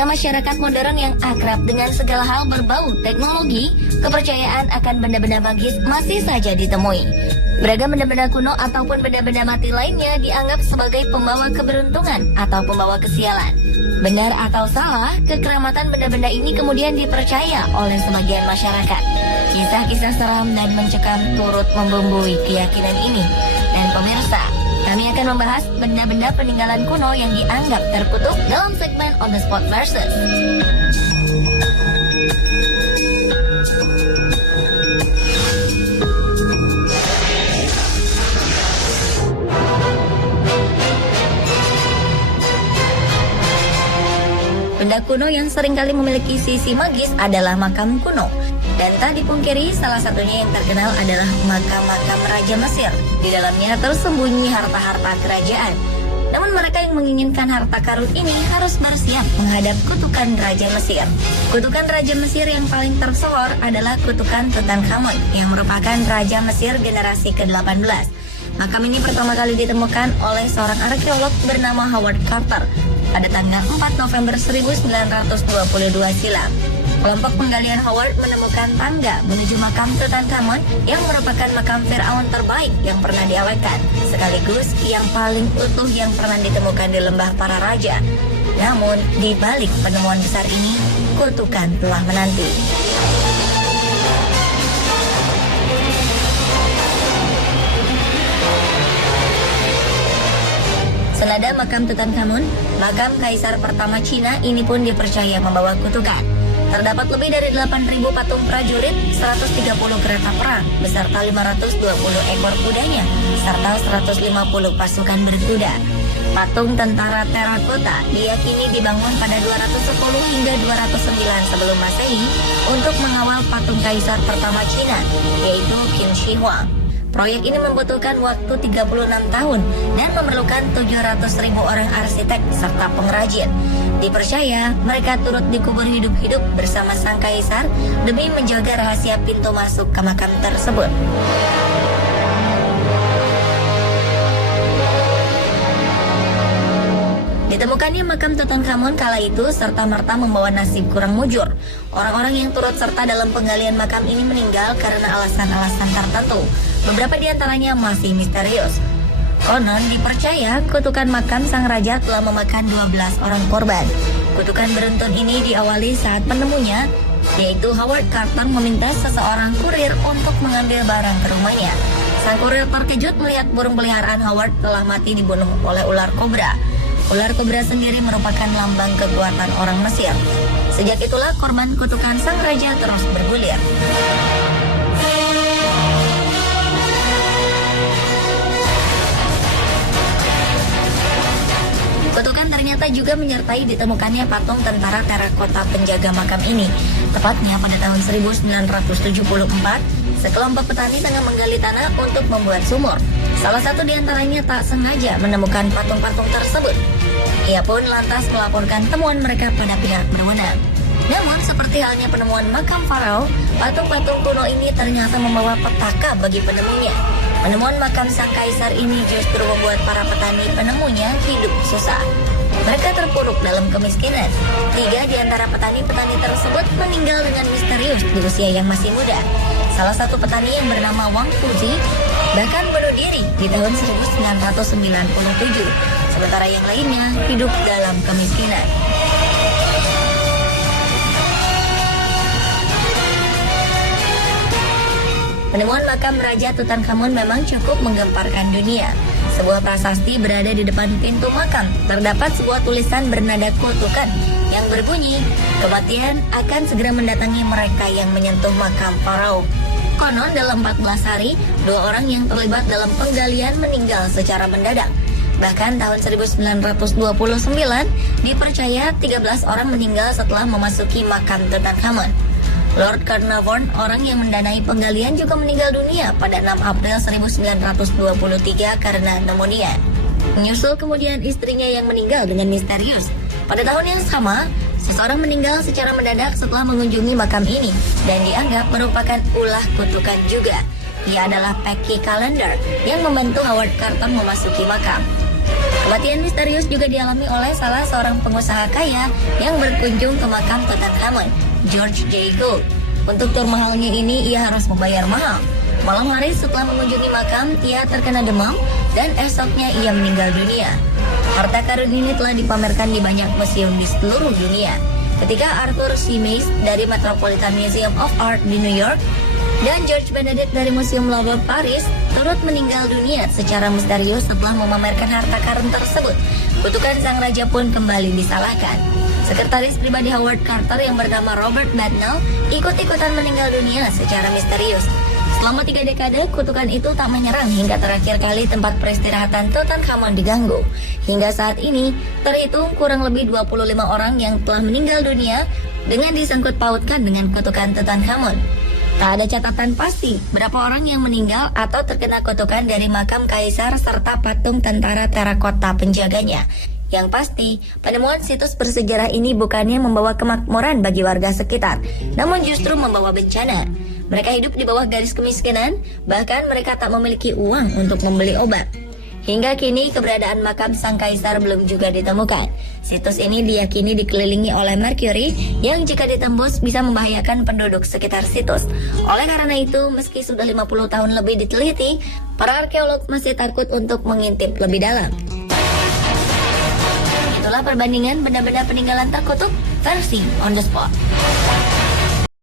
tengah masyarakat modern yang akrab dengan segala hal berbau teknologi, kepercayaan akan benda-benda magis masih saja ditemui. Beragam benda-benda kuno ataupun benda-benda mati lainnya dianggap sebagai pembawa keberuntungan atau pembawa kesialan. Benar atau salah, kekeramatan benda-benda ini kemudian dipercaya oleh sebagian masyarakat. Kisah-kisah seram dan mencekam turut membumbui keyakinan ini. Dan pemirsa, kami akan membahas benda-benda peninggalan kuno yang dianggap terkutuk dalam segmen On The Spot Versus. Benda kuno yang seringkali memiliki sisi magis adalah makam kuno. Dan tak dipungkiri, salah satunya yang terkenal adalah makam-makam Raja Mesir. Di dalamnya tersembunyi harta-harta kerajaan. Namun mereka yang menginginkan harta karun ini harus bersiap menghadap kutukan Raja Mesir. Kutukan Raja Mesir yang paling tersohor adalah kutukan Tutankhamun yang merupakan Raja Mesir generasi ke-18. Makam ini pertama kali ditemukan oleh seorang arkeolog bernama Howard Carter pada tanggal 4 November 1922 silam. Kelompok penggalian Howard menemukan tangga menuju makam Tutankhamun yang merupakan makam Firaun terbaik yang pernah diawetkan, sekaligus yang paling utuh yang pernah ditemukan di lembah para raja. Namun, di balik penemuan besar ini, kutukan telah menanti. Senada makam Tutankhamun, makam Kaisar pertama Cina ini pun dipercaya membawa kutukan. Terdapat lebih dari 8.000 patung prajurit, 130 kereta perang, beserta 520 ekor kudanya, serta 150 pasukan berkuda. Patung tentara terakota diyakini dibangun pada 210 hingga 209 sebelum Masehi untuk mengawal patung Kaisar pertama Cina, yaitu Qin Shi Huang. Proyek ini membutuhkan waktu 36 tahun dan memerlukan 700.000 orang arsitek serta pengrajin. Dipercaya mereka turut dikubur hidup-hidup bersama sang kaisar demi menjaga rahasia pintu masuk ke makam tersebut. Ditemukannya makam Tutankhamun kala itu serta-merta membawa nasib kurang mujur. Orang-orang yang turut serta dalam penggalian makam ini meninggal karena alasan-alasan tertentu. Beberapa di antaranya masih misterius. Konon dipercaya kutukan makam sang raja telah memakan 12 orang korban. Kutukan beruntun ini diawali saat penemunya, yaitu Howard Carter, meminta seseorang kurir untuk mengambil barang ke rumahnya. Sang kurir terkejut melihat burung peliharaan Howard telah mati dibunuh oleh ular kobra. Ular kobra sendiri merupakan lambang kekuatan orang Mesir. Sejak itulah korban kutukan sang raja terus bergulir. Kutukan ternyata juga menyertai ditemukannya patung tentara terakota penjaga makam ini. Tepatnya pada tahun 1974, sekelompok petani tengah menggali tanah untuk membuat sumur. Salah satu di antaranya tak sengaja menemukan patung-patung tersebut. Ia pun lantas melaporkan temuan mereka pada pihak berwenang. Namun, seperti halnya penemuan makam Farao, patung-patung kuno ini ternyata membawa petaka bagi penemunya. Penemuan makam sang kaisar ini justru membuat para petani penemunya hidup susah. Mereka terpuruk dalam kemiskinan. 3 di antara petani-petani tersebut meninggal dengan misterius di usia yang masih muda. Salah satu petani yang bernama Wang Fuzi bahkan bunuh diri di tahun 1997. Sementara yang lainnya hidup dalam kemiskinan. Penemuan makam Raja Tutankhamun memang cukup menggemparkan dunia. Sebuah prasasti berada di depan pintu makam. Terdapat sebuah tulisan bernada kutukan yang berbunyi, "Kematian akan segera mendatangi mereka yang menyentuh makam Farao." Konon dalam 14 hari, 2 orang yang terlibat dalam penggalian meninggal secara mendadak. Bahkan tahun 1929 dipercaya 13 orang meninggal setelah memasuki makam Tutankhamun. Lord Carnarvon, orang yang mendanai penggalian, juga meninggal dunia pada 6 April 1923 karena pneumonia. Menyusul kemudian istrinya yang meninggal dengan misterius. Pada tahun yang sama, seseorang meninggal secara mendadak setelah mengunjungi makam ini dan dianggap merupakan ulah kutukan juga. Ia adalah Peggy Callender yang membantu Howard Carter memasuki makam. Kematian misterius juga dialami oleh salah seorang pengusaha kaya yang berkunjung ke makam Tutankhamun, George J. Gould. Untuk tur mahalnya ini ia harus membayar mahal. Malam hari setelah mengunjungi makam, ia terkena demam dan esoknya ia meninggal dunia. Harta karun ini telah dipamerkan di banyak museum di seluruh dunia. Ketika Arthur C. Mace dari Metropolitan Museum of Art di New York dan George Benedict dari Museum Louvre Paris turut meninggal dunia secara misterius setelah memamerkan harta karun tersebut, kutukan sang raja pun kembali disalahkan. Sekretaris pribadi Howard Carter yang bernama Robert Badnell ikut-ikutan meninggal dunia secara misterius. Selama 3 dekade, kutukan itu tak menyerang hingga terakhir kali tempat peristirahatan Tutankhamun diganggu. Hingga saat ini, terhitung kurang lebih 25 orang yang telah meninggal dunia dengan disangkut pautkan dengan kutukan Tutankhamun. Tak ada catatan pasti berapa orang yang meninggal atau terkena kutukan dari makam kaisar serta patung tentara terakota penjaganya. Yang pasti, penemuan situs bersejarah ini bukannya membawa kemakmuran bagi warga sekitar, namun justru membawa bencana. Mereka hidup di bawah garis kemiskinan, bahkan mereka tak memiliki uang untuk membeli obat. Hingga kini keberadaan makam sang kaisar belum juga ditemukan. Situs ini diyakini dikelilingi oleh merkuri yang jika ditembus bisa membahayakan penduduk sekitar situs. Oleh karena itu, meski sudah 50 tahun lebih diteliti, para arkeolog masih takut untuk mengintip lebih dalam. Itulah perbandingan benda-benda peninggalan terkutuk versi On The Spot.